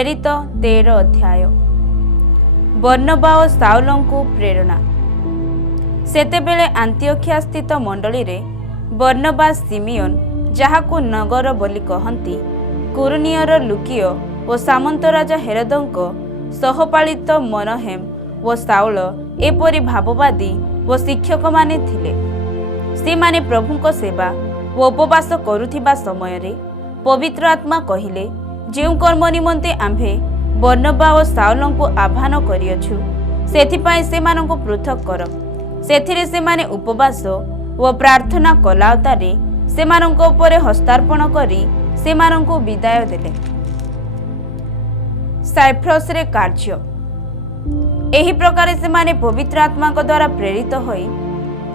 प्रेरित 13 अध्याय। बर्नबा और साउलଙ୍କୁ प्रेरणा। सेतेबेले आंतियोखिया स्थित मंडली रे बर्नबा सिमियोन, जहाकु नगर बोली कहंती, कुरनियर लुकियो और सामंत राजा हेरोदଙ୍କ सहपालित मनहेम व साउल एपरि भाववादी व शिक्षक माने थिले। से माने प्रभुଙ୍କ सेवा व उपवास करुथिबा समय रे पवित्र आत्मा कहिले, जेउ कर्म निमंते आम्भे बर्नबा और साउलଙ୍କୁ आह्वान करियछु, सेथिपाई सेमानଙ୍କୁ पृथक कर। सेथिरे सेमाने उपवास व प्रार्थना कलाउतारे सेमानଙ୍କ उपरे हस्तार्पण करी सेमानଙ୍କୁ विदाय देले। साइप्रस रे कार्य। एही प्रकार सेमाने पवित्र आत्मा द्वारा प्रेरित होई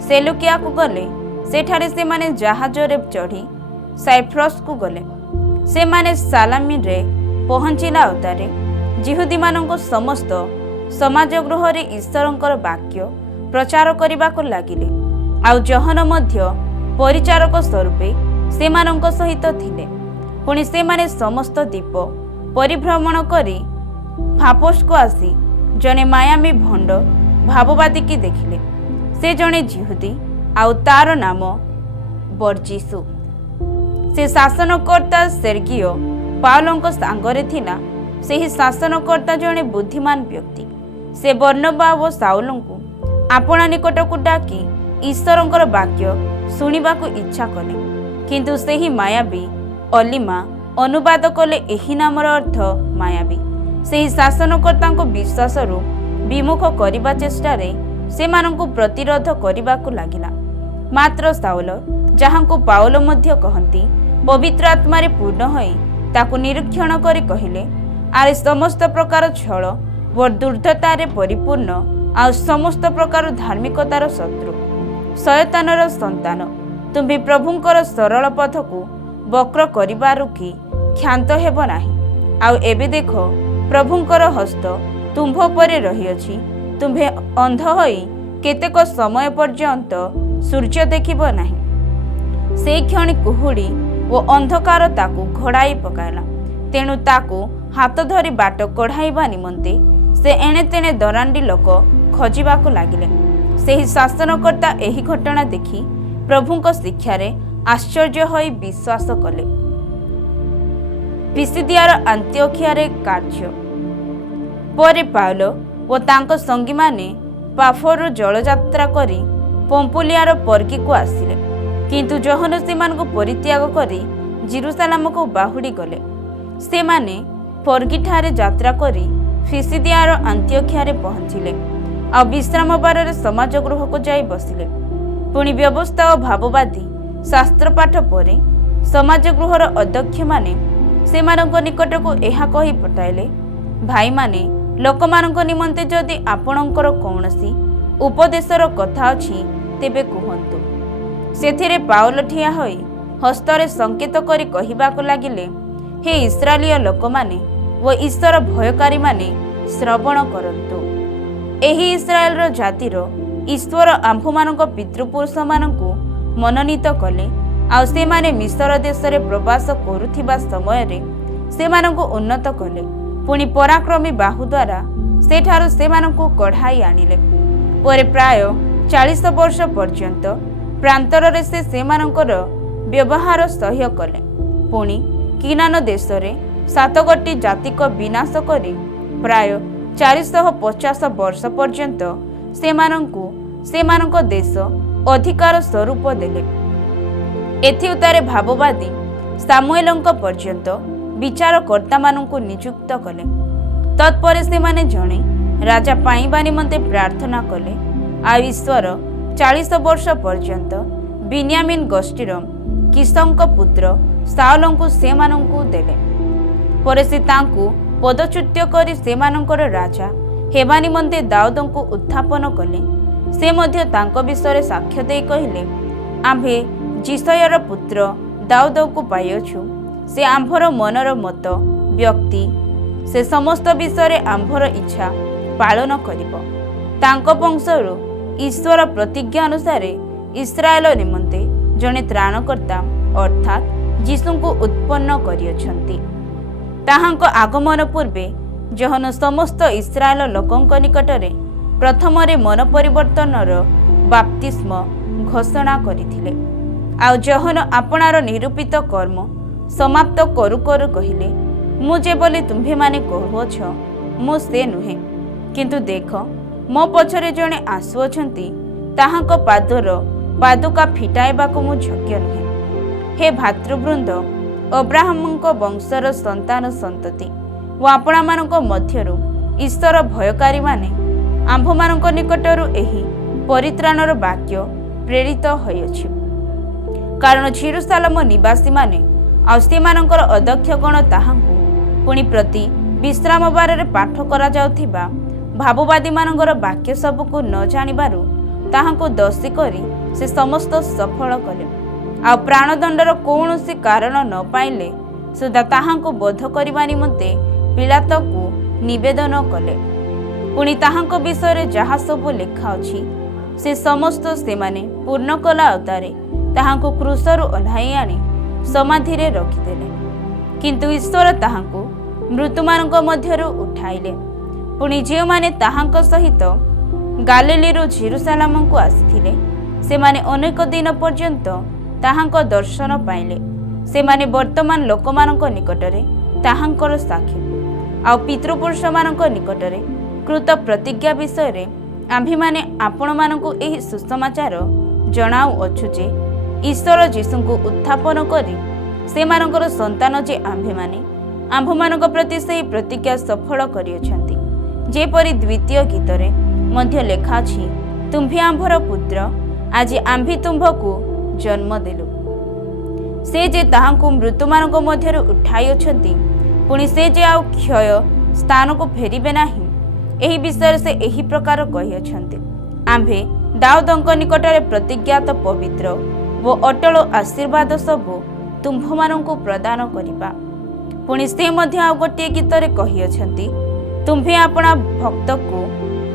सेलुकिया को गले। सेठारे सेमाने जहाज रे चढ़ी साइप्रस को गले। सेमाने सालामिन रे पहुंचिला अवतारे जिहुदी माननको समस्त समाजगृह रे ईश्वरंकर वाक्य प्रचार करबा को लागिले। आउ जहन मध्य परिचारक स्वरूपे सेमानଙ୍କ सहित थिले। पुणी सेमाने समस्त द्वीप परिभ्रमण करी फापोस को आसी जने मायामी भंड भाववादी की देखिले। से जने जिहुदी आउ तार नाम बर्जिसु। से शासनकर्ता सेर्गियो पाउलଙ୍କ सांगरे थिला। सेही शासनकर्ता जने बुद्धिमान व्यक्ति। से बर्नबा व साउलଙ୍କୁ आपणा निकटकू डाकी ईश्वरंकर वाक्य शुणिबाकू इच्छा कले। किंतु सेही मायावी अलिमा अनुवाद कले एही नामर अर्थ मायावी। सेही शासनकर्ताଙ୍କ विश्वासरू विमुख करिबा चेष्टारे सेमानଙ୍କୁ प्रतिरोध करिबाकू लागिला। मात्र साउल, जहांको पाउल मध्य कहंती, पवित्र आत्मारे पूर्ण होई ताकू निरीक्षण करी कहिले, आरे समस्त प्रकार छल व दुर्धतारे परिपूर्ण आ समस्त प्रकार धार्मिकतार शत्रु शयतानर संतान, तुम्हें प्रभुंकर सरल पथ को वक्र करिबा रुखी क्षांत हेब नाही। आउ एबे देख, प्रभुंकर हस्त तुम्भ परे रहिअछि। तुम्हें अंध होई केतेक समय पर्यंत सूर्य देखिब नाही। से क्षणी कुहुड़ी ओ अंधकार ताकू घोड़ाई पकाइला। तेणु ताकू हाथ धरी बाट कढ़ाइबा निमंते से एणे तेणे दरांडी लोक खोजिबाकू लागिले। सेही शासनकर्ता एही घटना देखि प्रभुंक शिक्षारे आश्चर्य होई विश्वास कले। पिसिदियार आंतियोखियारे कार्य। परे पाउल ओ तांको संगी माने पाफोरु जलयात्रा करी पंपुलियार पर्गी को आसिले। किंतु जहन सेमानଙ୍କୁ परित्याग करी जेरुसालेम को बाहुड़ी गले। से माने पर्गी ठारे यात्रा करी पिसिदियार आंतियोखियारे पहुंचिले। आ विश्राम बार समाजगृह को जाई बसिले। पुणी व्यवस्था और भाववादी शास्त्र पाठ परे समाजगृहर अध्यक्ष माने सेमानଙ୍କ निकट को एहा कही पठाइले, भाई माने लोकमानଙ୍କ निमंते जदि आपणଙ୍କର कौनसी उपदेशर कथा अछि तेबे कुहंतु। सेथिरे पाउल ठिया होई हस्तरे संकेत करी कहिबाकू लागिले, हे इस्राएलीय लोकमाने व ईश्वर भयकारी माने श्रवण करंतु। एही इस्राएलर जातिर ईश्वर आम्भमानଙ୍କ पितृपुरुष मानଙ୍କୁ मननीत कले। आउ सेमाने मिस्र देशरे प्रवास करुथिबा समयरे सेमानଙ୍କୁ उन्नत कले। पुणी पराक्रमी बाहु द्वारा सेठारु सेमानଙ୍କୁ कढ़ाई आनिले। परे प्राय 40 वर्ष पर्यंत प्रांतरे से सेमानଙ୍କର व्यवहार सह्य कले। पुणी किनान देशरे 7 गोटी जातिक विनाश करी प्राय 450 वर्ष पर्यंत सेमानଙ୍କ देश अधिकार स्वरूप देले। एथि उतारे भाववादी सामुएलଙ୍କ पर्यंत विचारकर्ता मानଙ୍କୁ नियुक्त कले। तत्परे सेमाने जणे राजा पाइबा निमंते प्रार्थना कले। आ ईश्वर 40 वर्ष पर्यंत बिन्यामीन गोष्ठीर किसंक पुत्र साउलଙ୍କୁ सेमानଙ୍କୁ देले। परे से तांकु पदच्युत करी सेमानଙ୍କର राजा हेबा निमंते दाऊदଙ୍କୁ उत्थापन कले। से मध्य तांको विषय साक्ष्य दे कहिले, आम्भे जिसयर पुत्र दाऊदଙ୍କୁ पाइछु। से आम्भर मनर मत व्यक्ति, से समस्त विषय आम्भर इच्छा पालन करिब। तांको वंशरु ईश्वर प्रतिज्ञा अनुसार इस्राएल निमंते जने त्राणकर्ता अर्थात जीशुଙ୍କୁ उत्पन्न करियछंती। ତାହାଙ୍କ ଆଗମନ ପୂର୍ବେ ଜହନ ସମସ୍ତ ଇସ୍ରାଏଲ ଲୋକଙ୍କ ନିକଟରେ ପ୍ରଥମରେ ମନ ପରିବର୍ତ୍ତନର ବାପ୍ତିସ୍ମ ଘୋଷଣା କରିଥିଲେ। ଆଉ ଜହନ ଆପଣାର ନିରୂପିତ କର୍ମ ସମାପ୍ତ କରୁ କରୁ କହିଲେ, ମୁଁ ଯେଭଳି ତୁମ୍ଭେମାନେ କହୁଅଛ ମୁଁ ସେ ନୁହେଁ, କିନ୍ତୁ ଦେଖ ମୋ ପଛରେ ଜଣେ ଆସୁଅଛନ୍ତି, ତାହାଙ୍କ ପାଦର ପାଦୁକା ଫିଟାଇବାକୁ ମୁଁ ଯୋଗ୍ୟ ନୁହେଁ। ହେ ଭାତୃବୃନ୍ଦ, ଅବ୍ରାହମଙ୍କ ବଂଶର ସନ୍ତାନ ସନ୍ତତି ଓ ଆପଣମାନଙ୍କ ମଧ୍ୟରୁ ଈଶ୍ୱର ଭୟକାରୀମାନେ ଆମ୍ଭମାନଙ୍କ ନିକଟରୁ ଏହି ପରିତ୍ରାଣର ବାକ୍ୟ ପ୍ରେରିତ ହୋଇଅଛି। କାରଣ ଜେରୁସାଲେମ ନିବାସୀମାନେ ଆଉ ସେମାନଙ୍କର ଅଧ୍ୟକ୍ଷଗଣ ତାହାଙ୍କୁ ପୁଣି ପ୍ରତି ବିଶ୍ରାମ ବାରରେ ପାଠ କରାଯାଉଥିବା ଭାବବାଦୀମାନଙ୍କର ବାକ୍ୟ ସବୁକୁ ନ ଜାଣିବାରୁ ତାହାଙ୍କୁ ଦୋଷୀ କରି ସେ ସମସ୍ତ ସଫଳ କଲେ। ଆଉ ପ୍ରାଣଦଣ୍ଡର କୌଣସି କାରଣ ନ ପାଇଲେ ସୁଦ୍ଧା ତାହାଙ୍କୁ ବୋଧ କରିବା ନିମନ୍ତେ ପିଲାତକୁ ନିବେଦନ କଲେ। ପୁଣି ତାହାଙ୍କ ବିଷୟରେ ଯାହା ସବୁ ଲେଖା ଅଛି ସେ ସମସ୍ତ ସେମାନେ ପୂର୍ଣ୍ଣ କଲା ଅବତାରେ ତାହାଙ୍କୁ କ୍ରୁଶରୁ ଓହ୍ଲାଇ ଆଣି ସମାଧିରେ ରଖିଦେଲେ। କିନ୍ତୁ ଈଶ୍ୱର ତାହାଙ୍କୁ ମୃତ୍ୟୁମାନଙ୍କ ମଧ୍ୟରୁ ଉଠାଇଲେ। ପୁଣି ଯେଉଁମାନେ ତାହାଙ୍କ ସହିତ ଗାଲିଲୀରୁ ଜେରୁସାଲେମକୁ ଆସିଥିଲେ ସେମାନେ ଅନେକ ଦିନ ପର୍ଯ୍ୟନ୍ତ ତାହାଙ୍କ ଦର୍ଶନ ପାଇଲେ। ସେମାନେ ବର୍ତ୍ତମାନ ଲୋକମାନଙ୍କ ନିକଟରେ ତାହାଙ୍କର ସାକ୍ଷୀ। ଆଉ ପିତୃପୁରୁଷମାନଙ୍କ ନିକଟରେ କୃତ ପ୍ରତିଜ୍ଞା ବିଷୟରେ ଆମ୍ଭେମାନେ ଆପଣମାନଙ୍କୁ ଏହି ସୁସମାଚାର ଜଣାଉଅଛୁ ଯେ ଈଶ୍ୱର ଯୀଶୁଙ୍କୁ ଉତ୍ଥାପନ କରି ସେମାନଙ୍କର ସନ୍ତାନ ଯେ ଆମ୍ଭମାନଙ୍କ ପ୍ରତି ସେହି ପ୍ରତିଜ୍ଞା ସଫଳ କରିଅଛନ୍ତି। ଯେପରି ଦ୍ୱିତୀୟ ଗୀତରେ ମଧ୍ୟ ଲେଖା ଅଛି, ତୁମ୍ଭେ ଆମ୍ଭର ପୁତ୍ର, ଆଜି ଆମ୍ଭେ ତୁମ୍ଭକୁ ଜନ୍ମ ଦେଲୁ। ସେ ଯେ ତାହାଙ୍କୁ ମୃତ୍ୟୁମାନଙ୍କ ମଧ୍ୟରୁ ଉଠାଇଅଛନ୍ତି, ପୁଣି ସେ ଯେ ଆଉ କ୍ଷୟ ସ୍ଥାନକୁ ଫେରିବେ ନାହିଁ, ଏହି ବିଷୟରେ ସେ ଏହି ପ୍ରକାର କହିଅଛନ୍ତି, ଆମ୍ଭେ ଦାଉଦଙ୍କ ନିକଟରେ ପ୍ରତିଜ୍ଞାତ ପବିତ୍ର ଓ ଅଟଳ ଆଶୀର୍ବାଦ ସବୁ ତୁମ୍ଭମାନଙ୍କୁ ପ୍ରଦାନ କରିବା। ପୁଣି ସେ ମଧ୍ୟ ଆଉ ଗୋଟିଏ ଗୀତରେ କହିଅଛନ୍ତି, ତୁମ୍ଭେ ଆପଣା ଭକ୍ତକୁ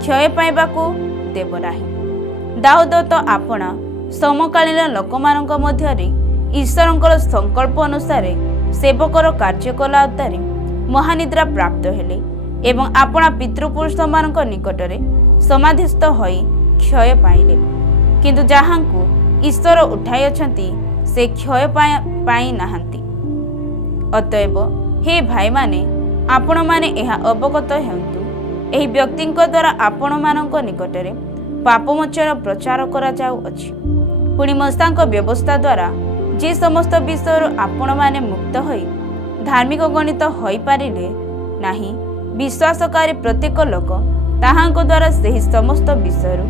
କ୍ଷୟ ପାଇବାକୁ ଦେବ ନାହିଁ। ଦାଉଦ ତ ଆପଣା ସମକାଳୀନ ଲୋକମାନଙ୍କ ମଧ୍ୟରେ ଈଶ୍ୱରଙ୍କର ସଂକଳ୍ପ ଅନୁସାରେ ସେବକର କାର୍ଯ୍ୟ କଲା ଅବତାରେ ମହାନିଦ୍ରା ପ୍ରାପ୍ତ ହେଲେ ଏବଂ ଆପଣା ପିତୃପୁରୁଷମାନଙ୍କ ନିକଟରେ ସମାଧିସ୍ଥ ହୋଇ କ୍ଷୟ ପାଇଲେ। କିନ୍ତୁ ଯାହାଙ୍କୁ ଈଶ୍ୱର ଉଠାଇଅଛନ୍ତି ସେ କ୍ଷୟ ପାଇ ନାହାନ୍ତି। ଅତଏବ ହେ ଭାଇମାନେ, ଆପଣମାନେ ଏହା ଅବଗତ ହେଉନ୍ତୁ, ଏହି ବ୍ୟକ୍ତିଙ୍କ ଦ୍ୱାରା ଆପଣମାନଙ୍କ ନିକଟରେ ପାପମୋଚନ ପ୍ରଚାର କରାଯାଉଅଛି। ପୁଣି ମୋଶାଙ୍କ ବ୍ୟବସ୍ଥା ଦ୍ୱାରା ଯେ ସମସ୍ତ ବିଷୟରୁ ଆପଣମାନେ ମୁକ୍ତ ହୋଇ ଧାର୍ମିକ ଗଣିତ ହୋଇପାରିଲେ ନାହିଁ, ବିଶ୍ୱାସକାରୀ ପ୍ରତ୍ୟେକ ଲୋକ ତାହାଙ୍କ ଦ୍ୱାରା ସେହି ସମସ୍ତ ବିଷୟରୁ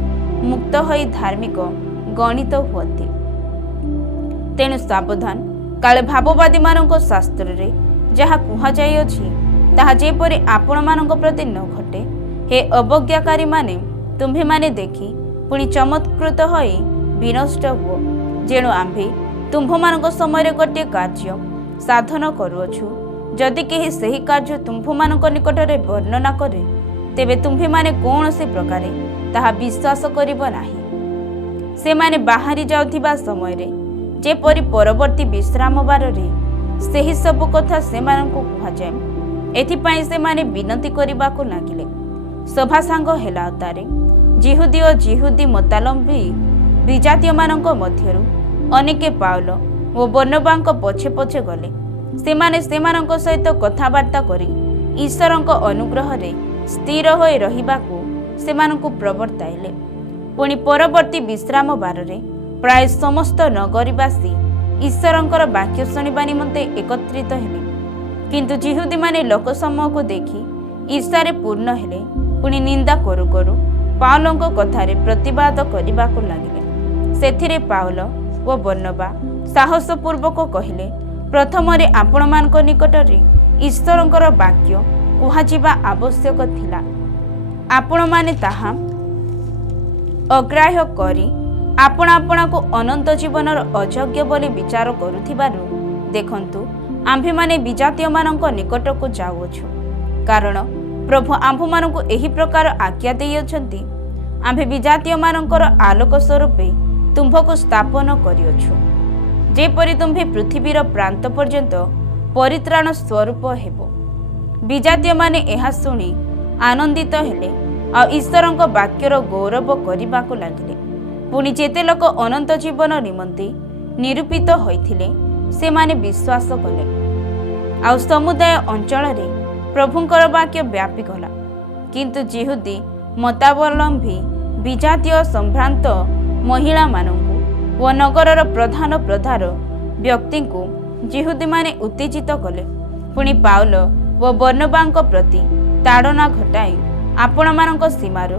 ମୁକ୍ତ ହୋଇ ଧାର୍ମିକ ଗଣିତ ହୁଅନ୍ତି। ତେଣୁ ସାବଧାନ, କାଳେ ଭାବବାଦୀମାନଙ୍କ ଶାସ୍ତ୍ରରେ ଯାହା କୁହାଯାଇଅଛି ତାହା ଯେପରି ଆପଣମାନଙ୍କ ପ୍ରତି ନ ଘଟେ। ହେ ଅବଜ୍ଞାକାରୀମାନେ, ତୁମ୍ଭେମାନେ ଦେଖି ପୁଣି ଚମତ୍କୃତ ହୋଇ ବିନଷ୍ଟ ହୁଅ। ଯେଣୁ ଆମ୍ଭେ ତୁମ୍ଭମାନଙ୍କ ସମୟରେ ଗୋଟିଏ କାର୍ଯ୍ୟ ସାଧନ କରୁଅଛୁ। ଯଦି କେହି ସେହି କାର୍ଯ୍ୟ ତୁମ୍ଭମାନଙ୍କ ନିକଟରେ ବର୍ଣ୍ଣନା କରେ, ତେବେ ତୁମ୍ଭେମାନେ କୌଣସି ପ୍ରକାରେ ତାହା ବିଶ୍ୱାସ କରିବ ନାହିଁ। ସେମାନେ ବାହାରି ଯାଉଥିବା ସମୟରେ ଯେପରି ପରବର୍ତ୍ତୀ ବିଶ୍ରାମ ବାରରେ ସେହି ସବୁ କଥା ସେମାନଙ୍କୁ କୁହାଯାଏ, ଏଥିପାଇଁ ସେମାନେ ବିନତି କରିବାକୁ ଲାଗିଲେ। ସଭା ସାଙ୍ଗ ହେଲା ଅତାରେ ଯିହୁଦୀ ଓ ଯିହୁଦୀ ମତାଲମ୍ବୀ ବିଜାତୀୟମାନଙ୍କ ମଧ୍ୟରୁ ଅନେକେ ପାଉଲ ଓ ବର୍ଣ୍ଣବାଙ୍କ ପଛେ ପଛେ ଗଲେ। ସେମାନେ ସେମାନଙ୍କ ସହିତ କଥାବାର୍ତ୍ତା କରି ଈଶ୍ୱରଙ୍କ ଅନୁଗ୍ରହରେ ସ୍ଥିର ହୋଇ ରହିବାକୁ ସେମାନଙ୍କୁ ପ୍ରବର୍ତ୍ତାଇଲେ। ପୁଣି ପରବର୍ତ୍ତୀ ବିଶ୍ରାମ ବାରରେ ପ୍ରାୟ ସମସ୍ତ ନଗରୀବାସୀ ଈଶ୍ୱରଙ୍କର ବାକ୍ୟ ଶୁଣିବା ନିମନ୍ତେ ଏକତ୍ରିତ ହେଲେ। କିନ୍ତୁ ଯିହୁଦୀମାନେ ଲୋକସମୂହକୁ ଦେଖି ଈର୍ଷାରେ ପୂର୍ଣ୍ଣ ହେଲେ। ପୁଣି ନିନ୍ଦା କରୁ କରୁ ପାଉଲଙ୍କ କଥାରେ ପ୍ରତିବାଦ କରିବାକୁ ଲାଗିଲେ। ସେଥିରେ ପାଉଲ ଓ ବର୍ଣ୍ଣବା ସାହସପୂର୍ବକ କହିଲେ, ପ୍ରଥମରେ ଆପଣମାନଙ୍କ ନିକଟରେ ଈଶ୍ୱରଙ୍କର ବାକ୍ୟ କୁହାଯିବା ଆବଶ୍ୟକ ଥିଲା। ଆପଣମାନେ ତାହା ଅଗ୍ରାହ୍ୟ କରି ଆପଣାକୁ ଅନନ୍ତ ଜୀବନର ଅଯୋଗ୍ୟ ବୋଲି ବିଚାର କରୁଥିବାରୁ ଦେଖନ୍ତୁ, ଆମ୍ଭେମାନେ ବିଜାତୀୟମାନଙ୍କ ନିକଟକୁ ଯାଉଅଛୁ। କାରଣ ପ୍ରଭୁ ଆମ୍ଭମାନଙ୍କୁ ଏହି ପ୍ରକାର ଆଜ୍ଞା ଦେଇଅଛନ୍ତି, ଆମ୍ଭେ ବିଜାତୀୟମାନଙ୍କର ଆଲୋକ ସ୍ୱରୂପେ ତୁମ୍ଭକୁ ସ୍ଥାପନ କରିଅଛୁ, ଯେପରି ତୁମ୍ଭେ ପୃଥିବୀର ପ୍ରାନ୍ତ ପର୍ଯ୍ୟନ୍ତ ପରିତ୍ରାଣ ସ୍ୱରୂପ ହେବ। ବିଜାତୀୟମାନେ ଏହା ଶୁଣି ଆନନ୍ଦିତ ହେଲେ ଆଉ ଈଶ୍ୱରଙ୍କ ବାକ୍ୟର ଗୌରବ କରିବାକୁ ଲାଗିଲେ। ପୁଣି ଯେତେ ଲୋକ ଅନନ୍ତ ଜୀବନ ନିମନ୍ତେ ନିରୂପିତ ହୋଇଥିଲେ ସେମାନେ ବିଶ୍ୱାସ କଲେ। ଆଉ ସମୁଦାୟ ଅଞ୍ଚଳରେ ପ୍ରଭୁଙ୍କର ବାକ୍ୟ ବ୍ୟାପିଗଲା। କିନ୍ତୁ ଯିହୁଦୀ ମତାବଲମ୍ବୀ ବିଜାତୀୟ ସମ୍ଭ୍ରାନ୍ତ ମହିଳାମାନଙ୍କୁ ଓ ନଗରର ପ୍ରଧାନ ବ୍ୟକ୍ତିଙ୍କୁ ଯିହୁଦୀମାନେ ଉତ୍ତେଜିତ କଲେ। ପୁଣି ପାଉଲ ଓ ବର୍ଣ୍ଣବାଙ୍କ ପ୍ରତି ତାଡ଼ନା ଘଟାଇ ଆପଣମାନଙ୍କ ସୀମାରୁ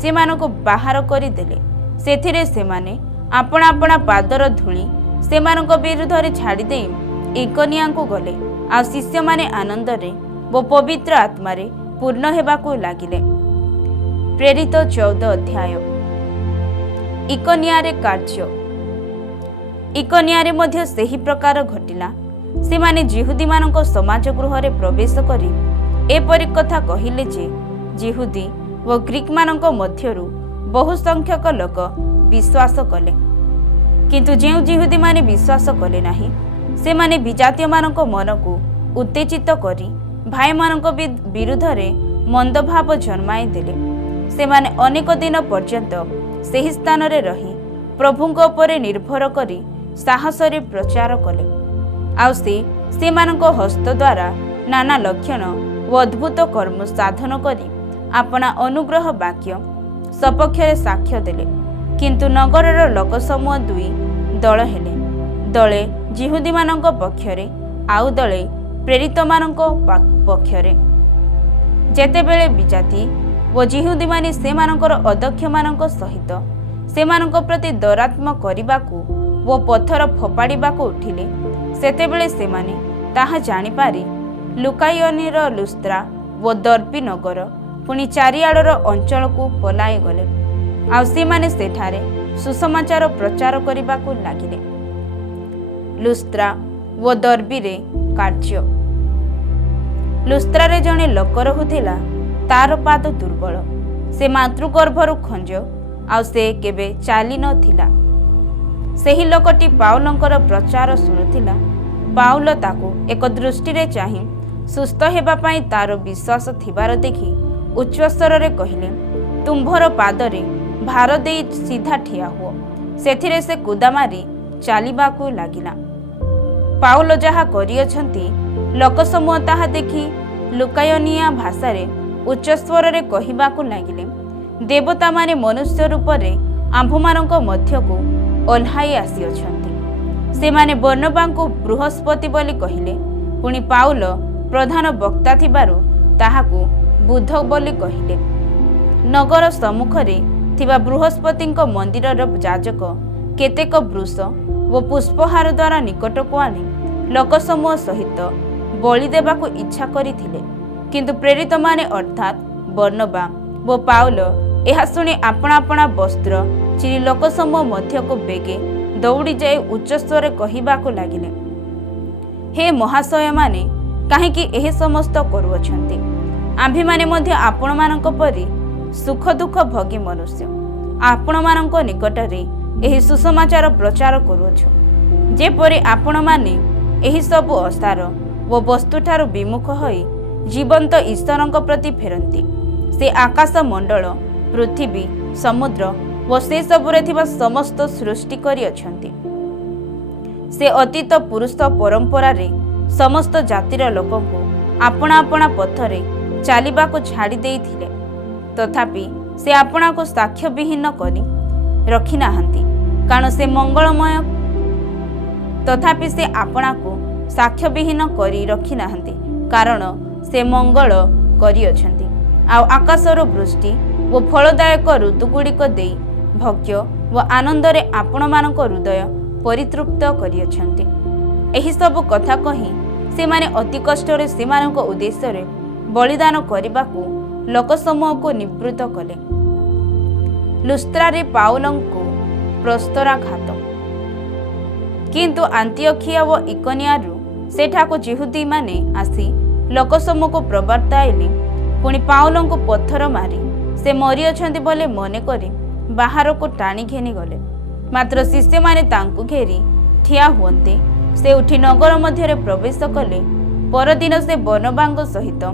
ସେମାନଙ୍କୁ ବାହାର କରିଦେଲେ। ସେଥିରେ ସେମାନେ ଆପଣା ଆପଣା ପାଦର ଧୂଳି ସେମାନଙ୍କ ବିରୁଦ୍ଧରେ ଛାଡ଼ିଦେଇ ଇକୋନିଆକୁ ଗଲେ। ଆଉ ଶିଷ୍ୟମାନେ ଆନନ୍ଦରେ ଓ ପବିତ୍ର ଆତ୍ମାରେ ପୂର୍ଣ୍ଣ ହେବାକୁ ଲାଗିଲେ। ପ୍ରେରିତ 14 ଅଧ୍ୟାୟ। ଇକୋନିଆରେ କାର୍ଯ୍ୟ। ଇକୋନିଆରେ ମଧ୍ୟ ସେହି ପ୍ରକାର ଘଟିଲା। ସେମାନେ ଯିହୁଦୀମାନଙ୍କ ସମାଜ ଗୃହରେ ପ୍ରବେଶ କରି ଏପରି କଥା କହିଲେ ଯେ ଯିହୁଦୀ ଓ ଗ୍ରୀକମାନଙ୍କ ମଧ୍ୟରୁ ବହୁ ସଂଖ୍ୟକ ଲୋକ ବିଶ୍ୱାସ କଲେ। କିନ୍ତୁ ଯେଉଁ ଯିହୁଦୀମାନେ ବିଶ୍ୱାସ କଲେ ନାହିଁ ସେମାନେ ବିଜାତୀୟମାନଙ୍କ ମନକୁ ଉତ୍ତେଜିତ କରି ଭାଇମାନଙ୍କ ବିରୁଦ୍ଧରେ ମନ୍ଦଭାବ ଜନ୍ମାଇ ଦେଲେ। ସେମାନେ ଅନେକ ଦିନ ପର୍ଯ୍ୟନ୍ତ ସେହି ସ୍ଥାନରେ ରହି ପ୍ରଭୁଙ୍କ ଉପରେ ନିର୍ଭର କରି ସାହସରେ ପ୍ରଚାର କଲେ। ଆଉ ସେମାନଙ୍କ ହସ୍ତ ଦ୍ୱାରା ନାନା ଲକ୍ଷଣ ଓ ଅଦ୍ଭୁତ କର୍ମ ସାଧନ କରି ଆପଣା ଅନୁଗ୍ରହ ବାକ୍ୟ ସପକ୍ଷରେ ସାକ୍ଷ୍ୟ ଦେଲେ। କିନ୍ତୁ ନଗରର ଲୋକସମୂହ ଦୁଇ ଦଳ ହେଲେ, ଦଳେ ଯିହୁଦୀମାନଙ୍କ ପକ୍ଷରେ ଆଉ ଦଳେ ପ୍ରେରିତମାନଙ୍କ ପକ୍ଷରେ। ଯେତେବେଳେ ବିଜାତି ଓ ଯିହୁଦୀମାନେ ସେମାନଙ୍କର ଅଧ୍ୟକ୍ଷମାନଙ୍କ ସହିତ ସେମାନଙ୍କ ପ୍ରତି ଦୌରାତ୍ମ୍ୟ କରିବାକୁ ଓ ପଥର ଫୋପାଡ଼ିବାକୁ ଉଠିଲେ ସେତେବେଳେ ସେମାନେ ତାହା ଜାଣିପାରି ଲୁକାୟନିର ଲୁସ୍ତ୍ରା ଓ ଦର୍ବି ନଗର ପୁଣି ଚାରିଆଡ଼ର ଅଞ୍ଚଳକୁ ପଳାଇଗଲେ। ଆଉ ସେମାନେ ସେଠାରେ ସୁସମାଚାର ପ୍ରଚାର କରିବାକୁ ଲାଗିଲେ। ଲୁସ୍ତ୍ରା ଓ ଦର୍ବିରେ କାର୍ଯ୍ୟ। ଲୁସ୍ତ୍ରାରେ ଜଣେ ଲୋକ ରହୁଥିଲା। ତାର ପାଦ ଦୁର୍ବଳ, ସେ ମାତୃଗର୍ଭରୁ ଖଞ୍ଜ, ଆଉ ସେ କେବେ ଚାଲି ନଥିଲା। ସେହି ଲୋକଟି ପାଉଲଙ୍କର ପ୍ରଚାର ଶୁଣୁଥିଲା। ପାଉଲ ତାକୁ ଏକ ଦୃଷ୍ଟିରେ ଚାହିଁ ସୁସ୍ଥ ହେବା ପାଇଁ ତାର ବିଶ୍ୱାସ ଥିବାର ଦେଖି ଉଚ୍ଚସ୍ୱରରେ କହିଲେ, ତୁମ୍ଭର ପାଦରେ ଭାର ଦେଇ ସିଧା ଠିଆ ହୁଅ। ସେଥିରେ ସେ କୁଦା ମାରି ଚାଲିବାକୁ ଲାଗିଲା। ପାଉଲ ଯାହା କରିଅଛନ୍ତି ଲୋକସମୂହ ତାହା ଦେଖି ଲୁକାୟନିଆ ଭାଷାରେ ଉଚ୍ଚସ୍ୱରରେ କହିବାକୁ ଲାଗିଲେ, ଦେବତାମାନେ ମନୁଷ୍ୟ ରୂପରେ ଆମ୍ଭମାନଙ୍କ ମଧ୍ୟକୁ ଓହ୍ଲାଇ ଆସିଅଛନ୍ତି। ସେମାନେ ବର୍ଣ୍ଣବାଙ୍କୁ ବୃହସ୍ପତି ବୋଲି କହିଲେ। ପୁଣି ପାଉଲ ପ୍ରଧାନ ବକ୍ତା ଥିବାରୁ ତାହାକୁ ବୁଧ ବୋଲି କହିଲେ। ନଗର ସମ୍ମୁଖରେ ଥିବା ବୃହସ୍ପତିଙ୍କ ମନ୍ଦିରର ଯାଜକ କେତେକ ବୃଷ ଓ ପୁଷ୍ପହାର ଦ୍ୱାରା ନିକଟକୁ ଆଣି ଲୋକସମୂହ ସହିତ ବଳି ଦେବାକୁ ଇଚ୍ଛା କରିଥିଲେ। କିନ୍ତୁ ପ୍ରେରିତମାନେ ଅର୍ଥାତ୍ ବର୍ଣ୍ଣବା ଓ ପାଉଲ ଏହା ଶୁଣି ଆପଣା ଆପଣା ବସ୍ତ୍ର ଚିରି ଲୋକସମୂହ ମଧ୍ୟକୁ ବେଗେ ଦୌଡ଼ି ଯାଇ ଉଚ୍ଚସ୍ୱରେ କହିବାକୁ ଲାଗିଲେ, ହେ ମହାଶୟମାନେ, କାହିଁକି ଏହି ସମସ୍ତ କରୁଅଛନ୍ତି? ଆମ୍ଭେମାନେ ମଧ୍ୟ ଆପଣମାନଙ୍କ ପରି ସୁଖ ଦୁଃଖ ଭୋଗୀ ମନୁଷ୍ୟ। ଆପଣମାନଙ୍କ ନିକଟରେ ଏହି ସୁସମାଚାର ପ୍ରଚାର କରୁଅଛୁ, ଯେପରି ଆପଣମାନେ ଏହିସବୁ ଅସାର ଓ ବସ୍ତୁଠାରୁ ବିମୁଖ ହୋଇ ଜୀବନ୍ତ ଈଶ୍ୱରଙ୍କ ପ୍ରତି ଫେରନ୍ତି। ସେ ଆକାଶ ମଣ୍ଡଳ, ପୃଥିବୀ, ସମୁଦ୍ର ଓ ସେସବୁରେ ଥିବା ସମସ୍ତ ସୃଷ୍ଟି କରିଅଛନ୍ତି। ସେ ଅତୀତ ପୁରୁଷ ପରମ୍ପରାରେ ସମସ୍ତ ଜାତିର ଲୋକଙ୍କୁ ଆପଣା ଆପଣା ପଥରେ ଚାଲିବାକୁ ଛାଡ଼ି ଦେଇଥିଲେ। ତଥାପି ସେ ଆପଣାକୁ ସାକ୍ଷ୍ୟବିହୀନ କରି ରଖିନାହାନ୍ତି, କାରଣ ସେ ମଙ୍ଗଳମୟ। ତଥାପି ସେ ଆପଣାକୁ ସାକ୍ଷ୍ୟବିହୀନ କରି ରଖିନାହାନ୍ତି, କାରଣ ସେ ମଙ୍ଗଳ କରିଅଛନ୍ତି। ଆଉ ଆକାଶର ବୃଷ୍ଟି ଓ ଫଳଦାୟକ ଋତୁଗୁଡ଼ିକ ଦେଇ ଭୋଗ୍ୟ ଓ ଆନନ୍ଦରେ ଆପଣମାନଙ୍କ ହୃଦୟ ପରିତୃପ୍ତ କରିଅଛନ୍ତି। ଏହିସବୁ କଥା କହି ସେମାନେ ଅତି କଷ୍ଟରେ ସେମାନଙ୍କ ଉଦ୍ଦେଶ୍ୟରେ ବଳିଦାନ କରିବାକୁ ଲୋକସମୂହକୁ ନିବୃତ୍ତ କଲେ। ଲୁସ୍ତ୍ରାରେ ପାଉଲଙ୍କୁ ପ୍ରସ୍ତରାଘାତ। କିନ୍ତୁ ଆନ୍ତିଓଖିଆ ଓ ଇକୋନିଆରୁ ସେଠାକୁ ଯିହୁଦୀମାନେ ଆସି ଲୋକସମୂହକୁ ପ୍ରବର୍ତ୍ତାଇଲେ। ପୁଣି ପାଉଲଙ୍କୁ ପଥର ମାରି ସେ ମରିଅଛନ୍ତି ବୋଲି ମନେକରି ବାହାରକୁ ଟାଣି ଘେନିଗଲେ। ମାତ୍ର ଶିଷ୍ୟମାନେ ତାଙ୍କୁ ଘେରି ଠିଆ ହୁଅନ୍ତେ ସେ ଉଠି ନଗର ମଧ୍ୟରେ ପ୍ରବେଶ କଲେ परदिन से बर्नबाଙ୍କ सहित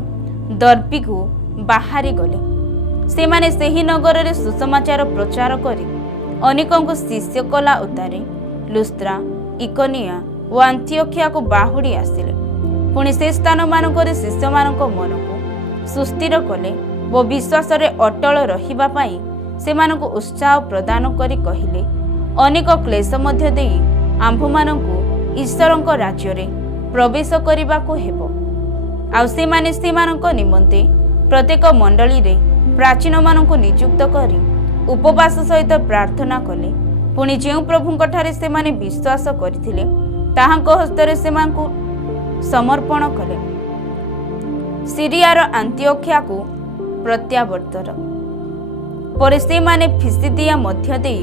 दर्बी को बाहरी गले। सेमाने सेही नगर रे सुसमाचार प्रचार करी अनेकों शिष्य कला उतारे लुस्त्रा इकोनिया और आंतियोखिया को बाहुड़ी आसिले। पुणी से स्थान मानक शिष्य मानक मन को सुस्थिर कले वो विश्वास रे अटल रहिबा पाई सेमानकु उत्साह प्रदान करी कहिले अनेक क्लेश मध्य देई आम्भमानकु ईश्वरଙ୍କ राज्ୟରେ प्रवेश କରିବାକୁ ହେବ। ଆଉ ସେମାନେ ସେମାନଙ୍କ ନିମନ୍ତେ ପ୍ରତ୍ୟେକ ମଣ୍ଡଳୀରେ ପ୍ରାଚୀନମାନଙ୍କୁ ନିଯୁକ୍ତ କରି ଉପବାସ ସହିତ ପ୍ରାର୍ଥନା କଲେ। ପୁଣି ଯେଉଁ ପ୍ରଭୁଙ୍କଠାରେ ସେମାନେ ବିଶ୍ୱାସ କରିଥିଲେ ତାହାଙ୍କ ହସ୍ତରେ ସେମାନଙ୍କୁ ସମର୍ପଣ କଲେ। ସିରିଆର ଆନ୍ତିଓଖିଆକୁ ପ୍ରତ୍ୟାବର୍ତ୍ତନ ପରେ ସେମାନେ ଫିସିଦିଆ ମଧ୍ୟ ଦେଇ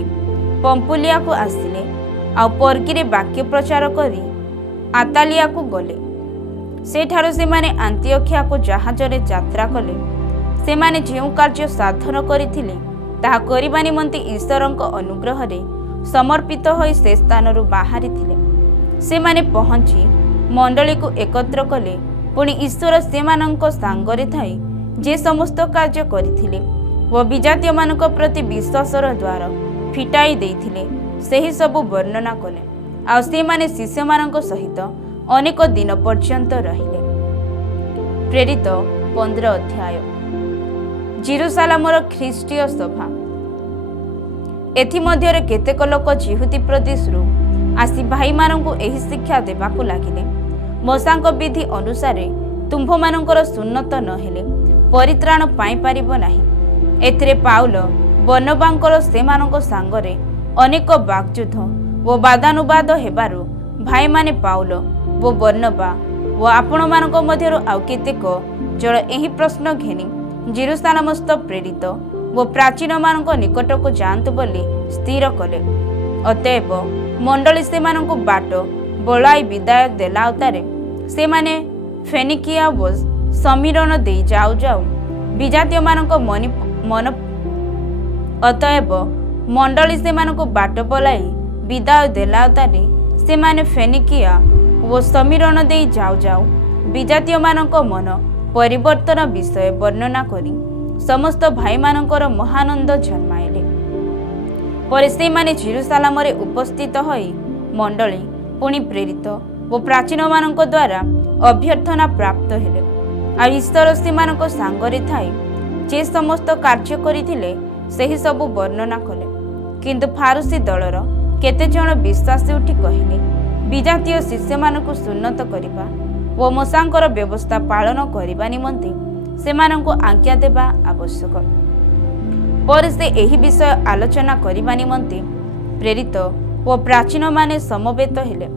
ପମ୍ପୁଲିଆକୁ ଆସିଲେ। ଆଉ ପର୍ଗିରେ ବାକ୍ୟ ପ୍ରଚାର କରି ଆତାଲିଆକୁ ଗଲେ। ସେଠାରୁ ସେମାନେ ଆନ୍ତିଓଖିଆକୁ ଜାହାଜରେ ଯାତ୍ରା କଲେ। ସେମାନେ ଯେଉଁ କାର୍ଯ୍ୟ ସାଧନ କରିଥିଲେ ତାହା କରିବା ନିମନ୍ତେ ଈଶ୍ୱରଙ୍କ ଅନୁଗ୍ରହରେ ସମର୍ପିତ ହୋଇ ସେ ସ୍ଥାନରୁ ବାହାରିଥିଲେ। ସେମାନେ ପହଞ୍ଚି ମଣ୍ଡଳୀକୁ ଏକତ୍ର କଲେ। ପୁଣି ଈଶ୍ୱର ସେମାନଙ୍କ ସାଙ୍ଗରେ ଥାଇ ଯେ ସମସ୍ତ କାର୍ଯ୍ୟ କରିଥିଲେ ଓ ବିଜାତୀୟମାନଙ୍କ ପ୍ରତି ବିଶ୍ୱାସର ଦ୍ୱାର ଫିଟାଇ ଦେଇଥିଲେ ସେହି ସବୁ ବର୍ଣ୍ଣନା କଲେ। ଆଉ ସେମାନେ ଶିଷ୍ୟମାନଙ୍କ ସହିତ ଅନେକ ଦିନ ପର୍ଯ୍ୟନ୍ତ ରହିଲେ। ପ୍ରେରିତ 15 ଅଧ୍ୟାୟ। ଜେରୁସାଲେମର ଖ୍ରୀଷ୍ଟୀୟ ସଭା। ଏଥିମଧ୍ୟରେ କେତେକ ଲୋକ ଯିହୁଦୀ ପ୍ରଦେଶରୁ ଆସି ଭାଇମାନଙ୍କୁ ଏହି ଶିକ୍ଷା ଦେବାକୁ ଲାଗିଲେ, ମୋଶାଙ୍କ ବିଧି ଅନୁସାରେ ତୁମ୍ଭମାନଙ୍କର ସୁନ୍ନତ ନହେଲେ ପରିତ୍ରାଣ ପାଇପାରିବ ନାହିଁ। ଏଥିରେ ପାଉଲ ବର୍ଣ୍ଣବାଙ୍କର ସେମାନଙ୍କ ସାଙ୍ଗରେ ଅନେକ ବାକ୍ଯୁଦ୍ଧ ଓ ବାଦାନୁବାଦ ହେବାରୁ ଭାଇମାନେ ପାଉଲ ଓ ବର୍ଣ୍ଣବା ଓ ଆପଣମାନଙ୍କ ମଧ୍ୟରୁ ଆଉ କେତେକ ଜଣ ଏହି ପ୍ରଶ୍ନ ଘେନି ଜେରୁସାଲେମସ୍ଥ ପ୍ରେରିତ ଓ ପ୍ରାଚୀନମାନଙ୍କ ନିକଟକୁ ଯାଆନ୍ତୁ ବୋଲି ସ୍ଥିର କଲେ। ଅତଏବ ମଣ୍ଡଳୀ ସେମାନଙ୍କୁ ବାଟ ବଳାଇ ବିଦାୟ ଦେଲା ଉତ୍ତାରେ ସେମାନେ ଫେନିକିଆ ଓ ସମୀରଣ ଦେଇ ଯାଉ ଯାଉ ବିଜାତୀୟମାନଙ୍କ ମନ ଅତଏବ ମଣ୍ଡଳୀ ସେମାନଙ୍କୁ ବାଟ ବଳାଇ ବିଦାୟ ଦେଲା ଉତ୍ତାରେ ସେମାନେ ଫେନିକିଆ ଓ ସମୀରଣ ଦେଇ ଯାଉ ଯାଉ ବିଜାତୀୟମାନଙ୍କ ମନ ପରିବର୍ତ୍ତନ ବିଷୟ ବର୍ଣ୍ଣନା କରି ସମସ୍ତ ଭାଇମାନଙ୍କର ମହାନନ୍ଦ ଜନ୍ମାଇଲେ। ପରେ ସେମାନେ ଜେରୁସାଲେମରେ ଉପସ୍ଥିତ ହୋଇ ମଣ୍ଡଳୀ ପୁଣି ପ୍ରେରିତ ଓ ପ୍ରାଚୀନମାନଙ୍କ ଦ୍ୱାରା ଅଭ୍ୟର୍ଥନା ପ୍ରାପ୍ତ ହେଲେ। ଆଉ ଈଶ୍ୱର ସେମାନଙ୍କ ସାଙ୍ଗରେ ଥାଇ ଯେ ସମସ୍ତ କାର୍ଯ୍ୟ କରିଥିଲେ ସେହି ସବୁ ବର୍ଣ୍ଣନା କଲେ। କିନ୍ତୁ ଫାରୁସୀ ଦଳର କେତେଜଣ ବିଶ୍ୱାସୀ ଉଠି କହିଲେ, ବିଜାତୀୟ ଶିଷ୍ୟମାନଙ୍କୁ ସୁନ୍ନତ କରିବା ଓ ମୋଶାଙ୍କର ବ୍ୟବସ୍ଥା ପାଳନ କରିବା ନିମନ୍ତେ ସେମାନଙ୍କୁ ଆଜ୍ଞା ଦେବା ଆବଶ୍ୟକ। ପରେ ସେ ଏହି ବିଷୟ ଆଲୋଚନା କରିବା ନିମନ୍ତେ ପ୍ରେରିତ ଓ ପ୍ରାଚୀନମାନେ ସମବେତ ହେଲେ।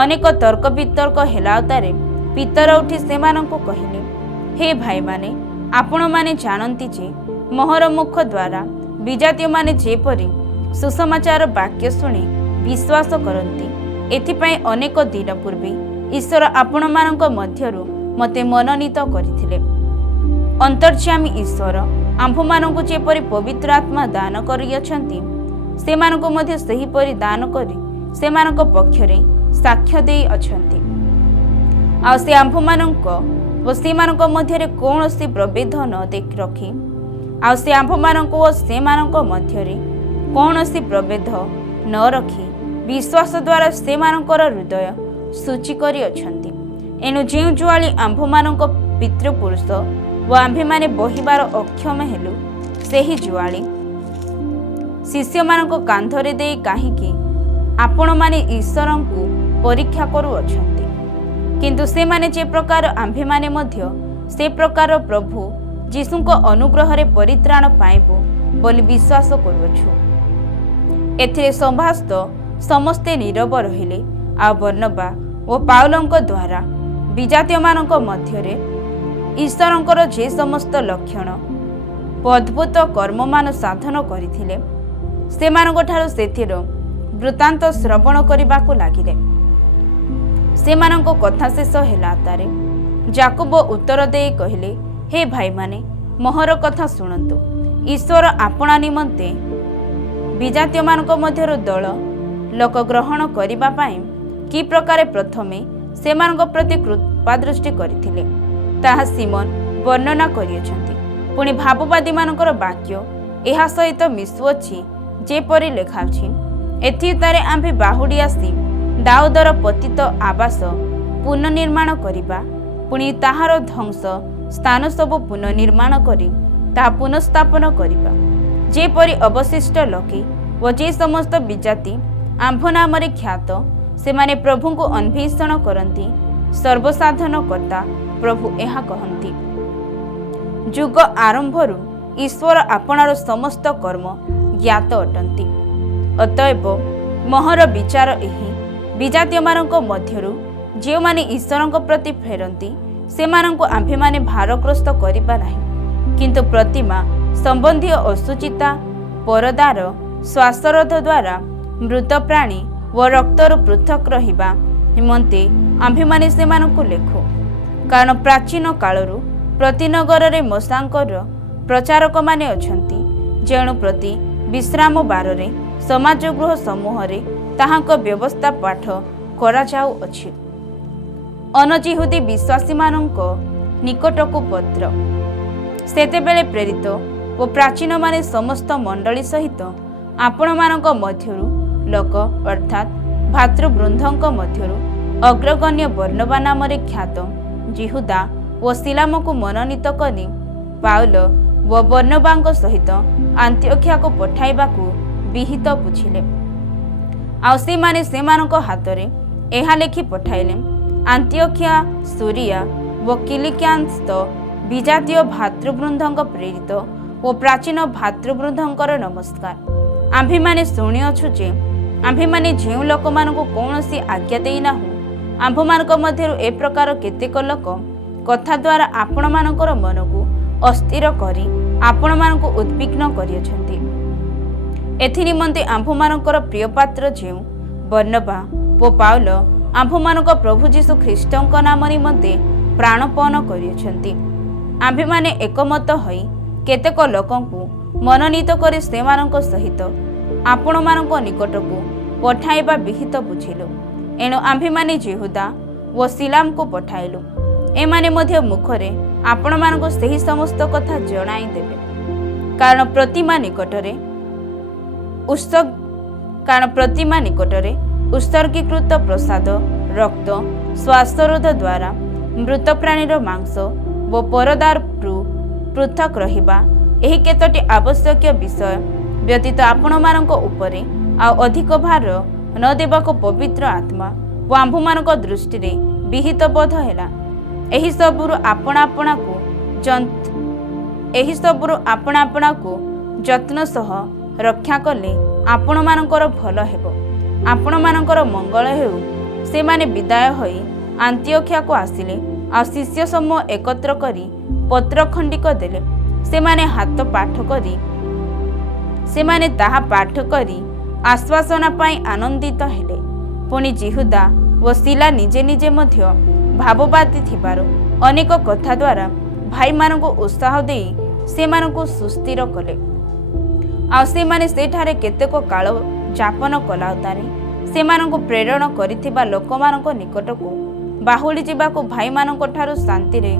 ଅନେକ ତର୍କ ବିତର୍କ ହେଲା ଉତ୍ତାରେ ପିତର ଉଠି ସେମାନଙ୍କୁ କହିଲେ, ହେ ଭାଇମାନେ, ଆପଣମାନେ ଜାଣନ୍ତି ଯେ ମୋହର ମୁଖ ଦ୍ୱାରା ବିଜାତୀୟମାନେ ଯେପରି ସୁସମାଚାର ବାକ୍ୟ ଶୁଣି ବିଶ୍ୱାସ କରନ୍ତି, ଏଥିପାଇଁ ଅନେକ ଦିନ ପୂର୍ବେ ଈଶ୍ୱର ଆପଣମାନଙ୍କ ମଧ୍ୟରୁ ମୋତେ ମନୋନୀତ କରିଥିଲେ। ଅନ୍ତର୍ଯ୍ୟାମୀ ଈଶ୍ୱର ଆମ୍ଭମାନଙ୍କୁ ଯେପରି ପବିତ୍ର ଆତ୍ମା ଦାନ କରିଅଛନ୍ତି, ସେମାନଙ୍କୁ ମଧ୍ୟ ସେହିପରି ଦାନ କରି ସେମାନଙ୍କ ପକ୍ଷରେ ସାକ୍ଷ୍ୟ ଦେଇ ଅଛନ୍ତି। ଆଉ ସେ ଆମ୍ଭମାନଙ୍କ ଓ ସେମାନଙ୍କ ମଧ୍ୟରେ କୌଣସି ପ୍ରଭେଦ ନ ରଖି ଆଉ ସେ ଆମ୍ଭମାନଙ୍କୁ ଓ ସେମାନଙ୍କ ମଧ୍ୟରେ କୌଣସି ପ୍ରଭେଦ ନ ରଖି ବିଶ୍ୱାସ ଦ୍ୱାରା ସେମାନଙ୍କର ହୃଦୟ ସୂଚି କରିଅଛନ୍ତି। ଏଣୁ ଯେଉଁ ଜୁଆଳି ଆମ୍ଭମାନଙ୍କ ପିତୃପୁରୁଷ ଓ ଆମ୍ଭେମାନେ ବହିବାର ଅକ୍ଷମ ହେଲୁ, ସେହି ଜୁଆଳି ଶିଷ୍ୟମାନଙ୍କ କାନ୍ଧରେ ଦେଇ କାହିଁକି ଆପଣମାନେ ଈଶ୍ୱରଙ୍କୁ ପରୀକ୍ଷା କରୁଅଛନ୍ତି? କିନ୍ତୁ ସେମାନେ ଯେ ପ୍ରକାର ଆମ୍ଭେମାନେ ମଧ୍ୟ ସେ ପ୍ରକାର ପ୍ରଭୁ ଯୀଶୁଙ୍କ ଅନୁଗ୍ରହରେ ପରିତ୍ରାଣ ପାଇବୁ ବୋଲି ବିଶ୍ୱାସ କରୁଅଛୁ। ଏଥିରେ ସଭାସ୍ଥ ସମସ୍ତେ ନୀରବ ରହିଲେ। ଆଉ ବର୍ଣ୍ଣବା ଓ ପାଉଲଙ୍କ ଦ୍ୱାରା ବିଜାତୀୟମାନଙ୍କ ମଧ୍ୟରେ ଈଶ୍ୱରଙ୍କର ଯେ ସମସ୍ତ ଲକ୍ଷଣ ଓ ଅଦ୍ଭୁତ କର୍ମମାନ ସାଧନ କରିଥିଲେ, ସେମାନଙ୍କଠାରୁ ସେଥିର ବୃତ୍ତାନ୍ତ ଶ୍ରବଣ କରିବାକୁ ଲାଗିଲେ। ସେମାନଙ୍କ କଥା ଶେଷ ହେଲା ତାରେ ଯାକୋବ ଉତ୍ତର ଦେଇ କହିଲେ, ହେ ଭାଇମାନେ, ମୋହର କଥା ଶୁଣନ୍ତୁ। ଈଶ୍ୱର ଆପଣା ନିମନ୍ତେ ବିଜାତୀୟମାନଙ୍କ ମଧ୍ୟରୁ ଦଳ ଲୋକ ଗ୍ରହଣ କରିବା ପାଇଁ କି ପ୍ରକାରେ ପ୍ରଥମେ ସେମାନଙ୍କ ପ୍ରତି କୃପାଦୃଷ୍ଟି କରିଥିଲେ ତାହା ସିମନ ବର୍ଣ୍ଣନା କରିଅଛନ୍ତି। ପୁଣି ଭାବବାଦୀମାନଙ୍କର ବାକ୍ୟ ଏହା ସହିତ ମିଶୁଅଛି, ଯେପରି ଲେଖାଅଛି, ଏଥିରେ ଆମ୍ଭେ ବାହୁଡ଼ି ଆସି ଦାଉଦର ପତିତ ଆବାସ ପୁନଃନିର୍ମାଣ କରିବା, ପୁଣି ତାହାର ଧ୍ୱଂସ ସ୍ଥାନ ସବୁ ପୁନଃନିର୍ମାଣ କରି ତାହା ପୁନଃସ୍ଥାପନ କରିବା, ଯେପରି ଅବଶିଷ୍ଟ ଲୋକେ ଓ ଯେ ସମସ୍ତ ବିଜାତି ଆମ୍ଭ ନାମରେ ଖ୍ୟାତ, ସେମାନେ ପ୍ରଭୁଙ୍କୁ ଅନ୍ୱେଷଣ କରନ୍ତି। ସର୍ବସାଧନ କର୍ତ୍ତା ପ୍ରଭୁ ଏହା କହନ୍ତି। ଯୁଗ ଆରମ୍ଭରୁ ଈଶ୍ୱର ଆପଣାର ସମସ୍ତ କର୍ମ ଜ୍ଞାତ ଅଟନ୍ତି। ଅତଏବ ମୋହର ବିଚାର ଏହି, ବିଜାତୀୟମାନଙ୍କ ମଧ୍ୟରୁ ଯେଉଁମାନେ ଈଶ୍ୱରଙ୍କ ପ୍ରତି ଫେରନ୍ତି ସେମାନଙ୍କୁ ଆମ୍ଭେମାନେ ଭାରଗ୍ରସ୍ତ କରିବା ନାହିଁ, କିନ୍ତୁ ପ୍ରତିମା ସମ୍ବନ୍ଧୀୟ ଅଶୁଚିତା ପରଦାର ଶ୍ୱାସରୋଧ ଦ୍ୱାରା ମୃତ ପ୍ରାଣୀ ଓ ରକ୍ତରୁ ପୃଥକ୍ ରହିବା ନିମନ୍ତେ ଆମ୍ଭେମାନେ ସେମାନଙ୍କୁ ଲେଖୁ। କାରଣ ପ୍ରାଚୀନ କାଳରୁ ପ୍ରତି ନଗରରେ ମୂଷାଙ୍କର ପ୍ରଚାରକମାନେ ଅଛନ୍ତି, ଯେଣୁ ପ୍ରତି ବିଶ୍ରାମ ବାରରେ ସମାଜଗୃହ ସମୂହରେ ତାହାଙ୍କ ବ୍ୟବସ୍ଥା ପାଠ କରାଯାଉଅଛି। ଅନଜିହୁଦୀ ବିଶ୍ୱାସୀମାନଙ୍କ ନିକଟକୁ ପତ୍ର। ସେତେବେଳେ ପ୍ରେରିତ ଓ ପ୍ରାଚୀନମାନେ ସମସ୍ତ ମଣ୍ଡଳୀ ସହିତ ଆପଣମାନଙ୍କ ମଧ୍ୟରୁ ଲୋକ ଅର୍ଥାତ୍ ଭାତୃବୃନ୍ଦଙ୍କ ମଧ୍ୟରୁ ଅଗ୍ରଗଣ୍ୟ ବର୍ଣ୍ଣବା ନାମରେ ଖ୍ୟାତ ଯିହୁଦା ଓ ସିଲାମକୁ ମନୋନୀତ କରି ପାଉଲ ଓ ବର୍ଣ୍ଣବାଙ୍କ ସହିତ ଆନ୍ତିଓଖିଆକୁ ପଠାଇବାକୁ ବିହିତ ବୁଝିଲେ। ଆଉ ସେମାନେ ସେମାନଙ୍କ ହାତରେ ଏହା ଲେଖି ପଠାଇଲେ, ଆନ୍ତିଓଖିଆ, ସୁରିଆ ଓ କିଲିକିଆସ୍ଥ ବିଜାତୀୟ ଭାତୃବୃନ୍ଦଙ୍କ ପ୍ରେରିତ ଓ ପ୍ରାଚୀନ ଭାତୃବୃନ୍ଦଙ୍କର ନମସ୍କାର। ଆମ୍ଭେମାନେ ଶୁଣିଅଛୁ ଯେ ଆମ୍ଭେମାନେ ଯେଉଁ ଲୋକମାନଙ୍କୁ କୌଣସି ଆଜ୍ଞା ଦେଇନାହୁଁ, ଆମ୍ଭମାନଙ୍କ ମଧ୍ୟରୁ ଏ ପ୍ରକାର କେତେକ ଲୋକ କଥା ଦ୍ୱାରା ଆପଣମାନଙ୍କର ମନକୁ ଅସ୍ଥିର କରି ଆପଣମାନଙ୍କୁ ଉଦ୍ବିଗ୍ନ କରିଅଛନ୍ତି। ଏଥିନିମନ୍ତେ ଆମ୍ଭମାନଙ୍କର ପ୍ରିୟପାତ୍ର ଯେଉଁ ବର୍ଣ୍ଣବା ଓ ପାଉଲ ଆମ୍ଭମାନଙ୍କ ପ୍ରଭୁ ଯୀଶୁ ଖ୍ରୀଷ୍ଟଙ୍କ ନାମ ନିମନ୍ତେ ପ୍ରାଣପଣ କରିଅଛନ୍ତି। ଆମ୍ଭେମାନେ ଏକମତ ହୋଇ କେତେକ ଲୋକଙ୍କୁ ମନୋନୀତ କରି ସେମାନଙ୍କ ସହିତ ଆପଣମାନଙ୍କ ନିକଟକୁ ପଠାଇବା ବିହିତ ବୁଝିଲୁ। ଏଣୁ ଆମ୍ଭେମାନେ ଯିହୁଦା ଓ ସିଲାମକୁ ପଠାଇଲୁ। ଏମାନେ ମଧ୍ୟ ମୁଖରେ ଆପଣମାନଙ୍କୁ ସେହି ସମସ୍ତ କଥା ଜଣାଇଦେବେ। କାରଣ ପ୍ରତିମା ନିକଟରେ ଉତ୍ସର୍ଗୀକୃତ ପ୍ରସାଦ ରକ୍ତ ଶ୍ୱାସରୋଧ ଦ୍ୱାରା ମୃତ ପ୍ରାଣୀର ମାଂସ ଓ ପରଦାରୁ ପୃଥକ୍ ରହିବା, ଏହି କେତୋଟି ଆବଶ୍ୟକୀୟ ବିଷୟ ବ୍ୟତୀତ ଆପଣମାନଙ୍କ ଉପରେ ଆଉ ଅଧିକ ଭାର ନ ଦେବାକୁ ପବିତ୍ର ଆତ୍ମା ଓ ଆମ୍ଭମାନଙ୍କ ଦୃଷ୍ଟିରେ ବିହିତ ବୋଧ ହେଲା। ଏହିସବୁରୁ ଆପଣା ଆପଣାକୁ ଯତ୍ନ ସହ ରକ୍ଷା କଲେ ଆପଣମାନଙ୍କର ଭଲ ହେବ, ଆପଣମାନଙ୍କର ମଙ୍ଗଳ ହେଉ। ସେମାନେ ବିଦାୟ ହୋଇ ଆନ୍ତିଓଖିଆକୁ ଆସିଲେ। ଆଉ ଶିଷ୍ୟ ସମୂହ ଏକତ୍ର କରି ପତ୍ର ଖଣ୍ଡିକ ଦେଲେ। ସେମାନେ ତାହା ପାଠ କରି ଆଶ୍ୱାସନା ପାଇଁ ଆନନ୍ଦିତ ହେଲେ। ପୁଣି ଯିହୁଦା ଓ ସିଲା ନିଜେ ନିଜେ ମଧ୍ୟ ଭାବବାଦୀ ଥିବାରୁ ଅନେକ କଥା ଦ୍ୱାରା ଭାଇମାନଙ୍କୁ ଉତ୍ସାହ ଦେଇ ସେମାନଙ୍କୁ ସୁସ୍ଥିର କଲେ। ଆଉ ସେମାନେ ସେଠାରେ କେତେକ କାଳ ଯାପନ କଲାଉତାରେ ସେମାନଙ୍କୁ ପ୍ରେରଣ କରିଥିବା ଲୋକମାନଙ୍କ ନିକଟକୁ ବାହୁଡ଼ି ଯିବାକୁ ଭାଇମାନଙ୍କ ଠାରୁ ଶାନ୍ତିରେ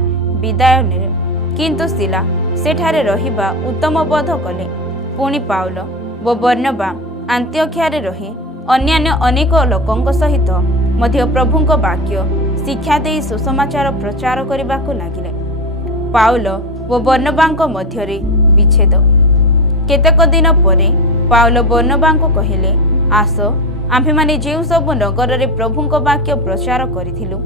ବିଦାୟ ନେଲେ। କିନ୍ତୁ ସିଲା ସେଠାରେ ରହିବା ଉତ୍ତମ ବୋଧ କଲେ। ପୁଣି ପାଉଲ ଓ ବର୍ଣ୍ଣବା ଆନ୍ତିଓଖିଆରେ ରହି ଅନ୍ୟାନ୍ୟ ଅନେକ ଲୋକଙ୍କ ସହିତ ମଧ୍ୟ ପ୍ରଭୁଙ୍କ ବାକ୍ୟ ଶିକ୍ଷା ଦେଇ ସୁସମାଚାର ପ୍ରଚାର କରିବାକୁ ଲାଗିଲେ। ପାଉଲ ଓ ବର୍ଣ୍ଣବାଙ୍କ ମଧ୍ୟରେ ବିଚ୍ଛେଦ। କେତେକ ଦିନ ପରେ ପାଉଲ ବର୍ଣ୍ଣବାଙ୍କୁ କହିଲେ, ଆସ, ଆମ୍ଭେମାନେ ଯେଉଁ ସବୁ ନଗରରେ ପ୍ରଭୁଙ୍କ ବାକ୍ୟ ପ୍ରଚାର କରିଥିଲୁ,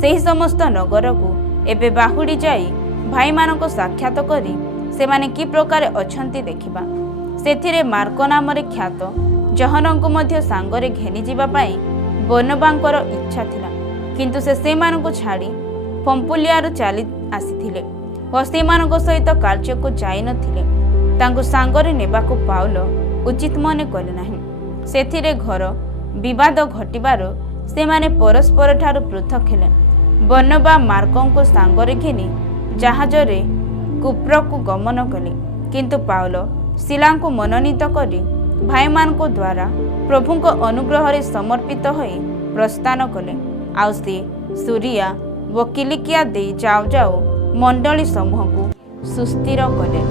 ସେହି ସମସ୍ତ ନଗରକୁ ଏବେ ବାହୁଡ଼ି ଯାଇ ଭାଇମାନଙ୍କୁ ସାକ୍ଷାତ କରି ସେମାନେ କି ପ୍ରକାର ଅଛନ୍ତି ଦେଖିବା। ସେଥିରେ ମାର୍କ ନାମରେ ଖ୍ୟାତ ଜହନଙ୍କୁ ମଧ୍ୟ ସାଙ୍ଗରେ ଘେନିଯିବା ପାଇଁ ବର୍ଣ୍ଣବାଙ୍କର ଇଚ୍ଛା ଥିଲା, କିନ୍ତୁ ସେ ସେମାନଙ୍କୁ ଛାଡ଼ି ପମ୍ପୁଲିଆରୁ ଚାଲି ଆସିଥିଲେ ଓ ସେମାନଙ୍କ ସହିତ କାର୍ଯ୍ୟକୁ ଯାଇନଥିଲେ। ତାଙ୍କୁ ସାଙ୍ଗରେ ନେବାକୁ ପାଉଲ ଉଚିତ ମନେ କଲେ ନାହିଁ। ସେଥିରେ ଘର ବିବାଦ ଘଟିବାରୁ ସେମାନେ ପରସ୍ପରଠାରୁ ପୃଥକ୍ ହେଲେ। ବର୍ଣ୍ଣବା ମାର୍କଙ୍କୁ ସାଙ୍ଗରେ ଘେନି ଜାହାଜରେ କୁପ୍ରକୁ ଗମନ କଲେ, କିନ୍ତୁ ପାଉଲ ସିଲାଙ୍କୁ ମନୋନୀତ କରି ଭାଇମାନଙ୍କ ଦ୍ୱାରା ପ୍ରଭୁଙ୍କ ଅନୁଗ୍ରହରେ ସମର୍ପିତ ହୋଇ ପ୍ରସ୍ଥାନ କଲେ। ଆଉ ସେ ସୁରିଆ ଓ କିଲିକିଆ ଦେଇ ଯାଉ ଯାଉ ମଣ୍ଡଳୀ ସମୂହକୁ ସୁସ୍ଥିର କଲେ।